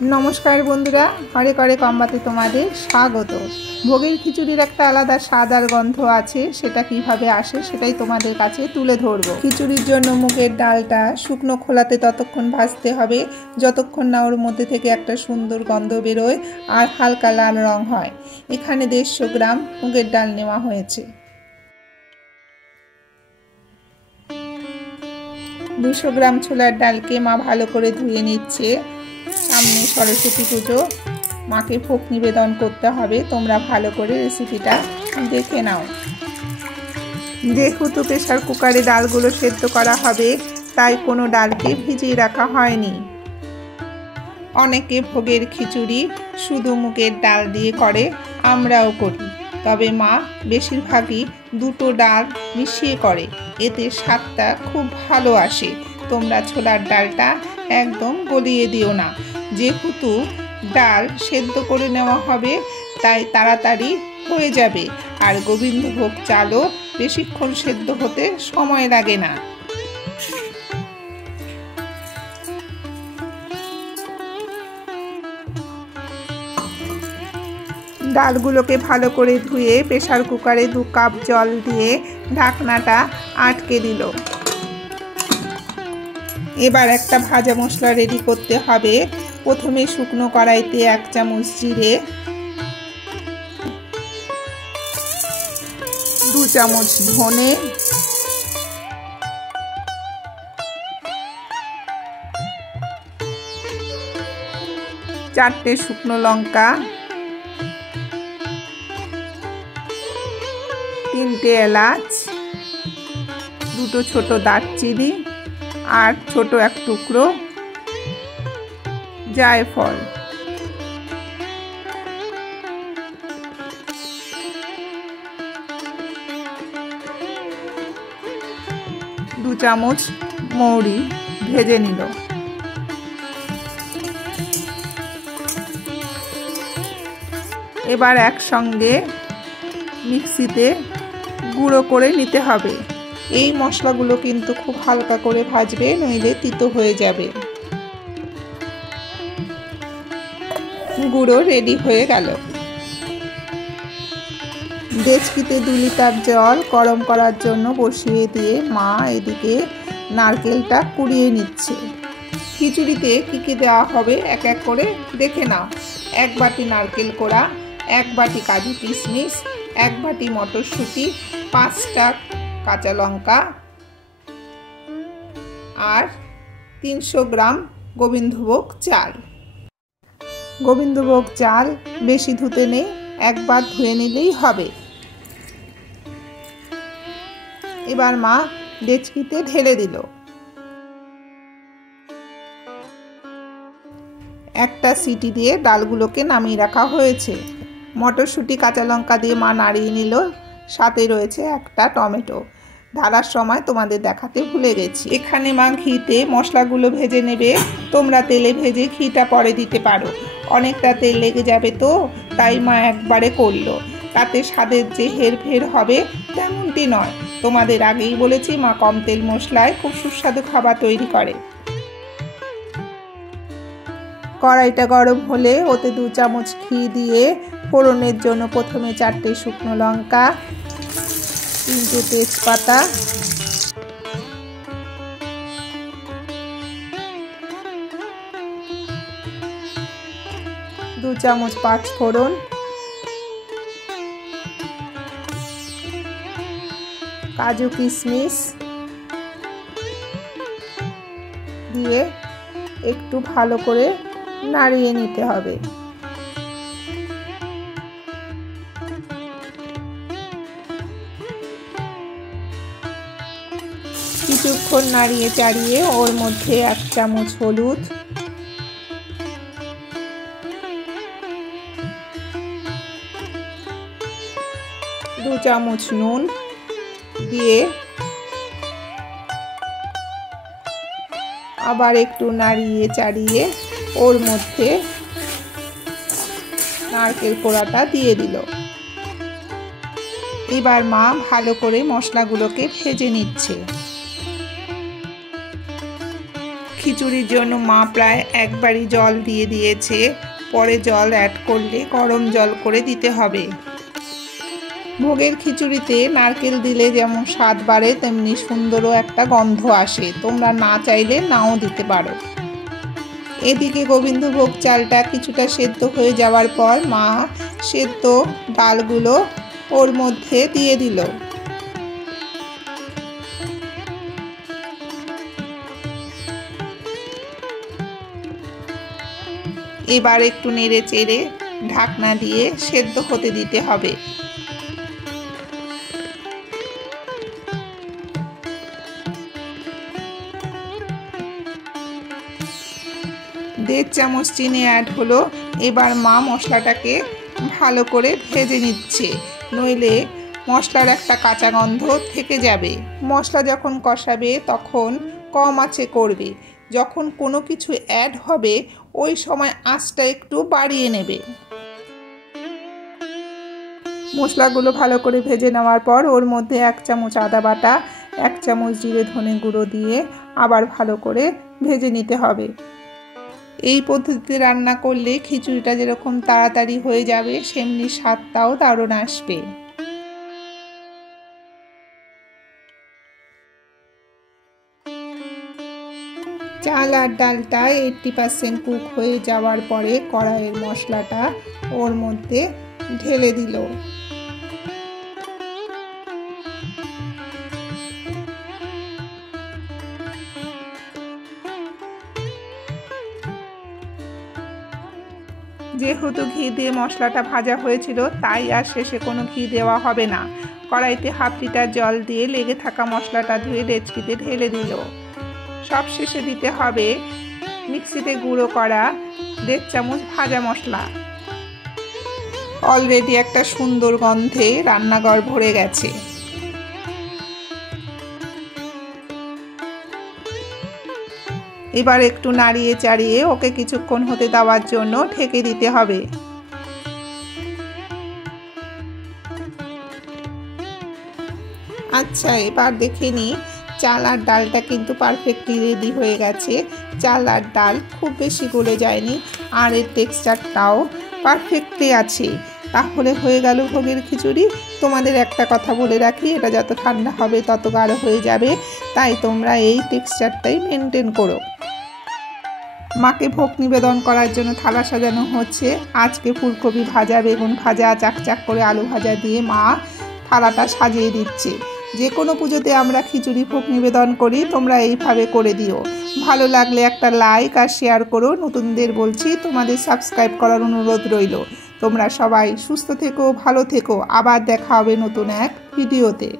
নমস্কার বন্ধুরা, হরে করে কমবাতে তোমাদের স্বাগত। ভোগের খিচুড়ির একটা আলাদা স্বাদ আর গন্ধ আছে, সেটা কিভাবে আসে সেটাই তোমাদের কাছে তুলে ধরবো। খিচুড়ির জন্য মুগের ডালটা শুকনো খোলাতে ততক্ষণ ভাজতে হবে যতক্ষণ না ওর মধ্যে থেকে একটা সুন্দর গন্ধ বেরোয় আর হালকা লাল রং হয়। এখানে 150 গ্রাম মুগের ডাল নেওয়া হয়েছে। 200 গ্রাম ছোলার ডালকে মা ভালো করে ধুয়ে নিচ্ছে। সামনে সরস্বতী পুজো, মাকে ভোগ নিবেদন করতে হবে। তোমরা ভালো করে রেসিপিটা দেখে নাও। যেহেতু প্রেসার কুকারে ডালগুলো সেদ্ধ করা হবে, তাই কোনো ডালকে ভিজিয়ে রাখা হয়নি। অনেকে ভোগের খিচুড়ি শুধু মুগের ডাল দিয়ে করে, আমরাও করি। তবে মা বেশিরভাগই দুটো ডাল মিশিয়ে করে, এতে স্বাদটা খুব ভালো আসে। তোমরা ছোলার ডালটা একদম গলিয়ে দিও না, যেহেতু ডাল সেদ্ধ করে নেওয়া হবে তাই তাড়াতাড়ি হয়ে যাবে। আর গোবিন্দভোগ চালও বেশিক্ষণ সেদ্ধ হতে সময় লাগে না। ডালগুলোকে ভালো করে ধুয়ে প্রেসার কুকারে 2 কাপ জল দিয়ে ঢাকনাটা আটকে দিল। এবার একটা ভাজা মশলা রেডি করতে হবে। প্রথমে শুকনো কড়াইতে 1 চামচ জিরে, 2 চামচ ধনে, 4টে শুকনো লঙ্কা, 3টে এলাচ, 2টো ছোট দারচিনি আর ছোট এক টুকরো জায়ফল। দু চামচ মৌরি ভেজে নিল। এবার একসঙ্গে মিক্সিতে গুঁড়ো করে নিতে হবে। এই মশলাগুলো কিন্তু খুব হালকা করে ভাজবে, নইলে তিতো হয়ে যাবে। গুঁড়ো রেডি হয়ে গেল। ডেচকিতে 2 লিটার জল গরম করার জন্য বসিয়ে দিয়ে মা এদিকে নারকেলটা কুড়িয়ে নিচ্ছে। খিচুড়িতে কী কী দেওয়া হবে এক এক করে দেখে নাও। 1 বাটি নারকেল কোড়া, 1 বাটি কাজু কিশমিশ, 1 বাটি মটরশুঁটি, 5টা কাঁচা লঙ্কা আর 300 গ্রাম গোবিন্দভোগ চাল। গোবিন্দভোগ চাল বেশি ধুতে নেই, একবার ধুয়ে নিলেই হবে। এবার মা ডেচকিতে ঢেলে দিল। একটা সিটি দিয়ে ডালগুলোকে নামিয়ে রাখা হয়েছে। মটরশুঁটি কাঁচা লঙ্কা দিয়ে মা নাড়িয়ে নিল। সাথে রয়েছে একটা টমেটো। ঢালার সময় তোমাদের দেখাতে ভুলে গেছি। এখানে মা ঘিতে মশলাগুলো ভেজে নেবে। তোমরা তেলে ভেজে ঘিটা পরে দিতে পারো, অনেকটা তেল লেগে যাবে তো, তাই মা একবারে করলো। তাতে স্বাদের যে হেরফের হবে তেমনটি নয়। তোমাদের আগেই বলেছি মা কম তেল মশলায় খুব সুস্বাদু খাবার তৈরি করে। কড়াইটা গরম হলে ওতে 2 চামচ ঘি দিয়ে ফোড়নের জন্য প্রথমে 4টে শুকনো লঙ্কা, 3টে তেজপাতা, 2 চামচ পাঁচফোড়ন, কাজু কিশমিশ দিয়ে একটু ভালো করে নাড়িয়ে নিতে হবে। কিছুক্ষণ নাড়িয়ে চাড়িয়ে ওর মধ্যে 1 চামচ হলুদ, 2 চামচ নুন দিয়ে আবার একটু নাড়িয়ে চাড়িয়ে ওর মধ্যে নারকেল কোড়াটা দিয়ে দিল। এবার মা ভালো করে মশলাগুলোকে ভেজে নিচ্ছে। খিচুড়ির জন্য মা প্রায় একবারই জল দিয়ে দিয়েছে, পরে জল অ্যাড করলে গরম জল করে দিতে হবে। ভোগের খিচুড়িতে নারকেল দিলে যেমন স্বাদ বাড়ে তেমনি সুন্দরও একটা গন্ধ আসে, তোমরা না চাইলে নাও দিতে পারো। এদিকে গোবিন্দভোগ চালটা কিছুটা সেদ্ধ হয়ে যাওয়ার পর মা সেদ্ধ ডালগুলো ওর মধ্যে দিয়ে দিল। এবার একটু নেড়ে চেড়ে ঢাকনা দিয়ে সেদ্ধ হতে দিতে হবে। 1.5 চামচ চিনি অ্যাড হলো। এবার মা মশলাটাকে ভালো করে ভেজে নিচ্ছে, নইলে মশলার একটা কাঁচা গন্ধ থেকে যাবে। মশলা যখন কষাবে তখন কম আঁচে করবে, যখন কোনো কিছু অ্যাড হবে ওই সময় আঁচটা একটু বাড়িয়ে নেবে। মশলাগুলো ভালো করে ভেজে নেওয়ার পর ওর মধ্যে 1 চামচ আদা বাটা, 1 চামচ জিরে ধনে গুঁড়ো দিয়ে আবার ভালো করে ভেজে নিতে হবে। এই পদ্ধতিতে রান্না করলে খিচুড়িটা যেরকম তাড়াতাড়ি হয়ে যাবে সেমনি স্বাদটাও দারুণ আসবে। চাল আর ডালটা 80% কুক হয়ে যাওয়ার পরে কড়াইয়ের মশলাটা ওর মধ্যে ঢেলে দিল। যেহেতু ঘি দিয়ে মশলাটা ভাজা হয়েছিল তাই আর শেষে কোনো ঘি দেওয়া হবে না। কড়াইতে 1/2 লিটার জল দিয়ে লেগে থাকা মশলাটা ধুয়ে ডেচকিতে ঢেলে দিল। সব শেষে দিতে হবে মিক্সিতে গুঁড়ো করা 1.5 চামচ ভাজা মশলা। অলরেডি একটা সুন্দর গন্ধে রান্নাঘর ভরে গেছে। এবার একটু নাড়িয়ে চাড়িয়ে ওকে কিছুক্ষণ হতে দেওয়ার জন্য ঢেকে দিতে হবে। আচ্ছা, এবার দেখে নিই চাল আর ডালটা কিন্তু পারফেক্টলি রেডি হয়ে গেছে। চাল আর ডাল খুব বেশি গলে যায়নি আর এর টেক্সচারটাও পারফেক্টলি আছে। তাহলে হয়ে গেল ভোগের খিচুড়ি। তোমাদের একটা কথা বলে রাখি, এটা যত ঠান্ডা হবে তত গাঢ় হয়ে যাবে, তাই তোমরা এই টেক্সচারটাই মেনটেন করো। মাকে ভোগ নিবেদন করার জন্য থালা সাজানো হচ্ছে। আজকে ফুলকপি ভাজা, বেগুন ভাজা, চাকচাক করে আলু ভাজা দিয়ে মা থালাটা সাজিয়ে দিচ্ছে। যে কোনো পুজোতে আমরা খিচুড়ি ভোগ নিবেদন করি, তোমরা এইভাবে করে দিও। ভালো লাগলে একটা লাইক আর শেয়ার করো। নতুনদের বলছি তোমাদের সাবস্ক্রাইব করার অনুরোধ রইল। তোমরা সবাই সুস্থ থেকো, ভালো থেকো। আবার দেখা হবে নতুন এক ভিডিওতে।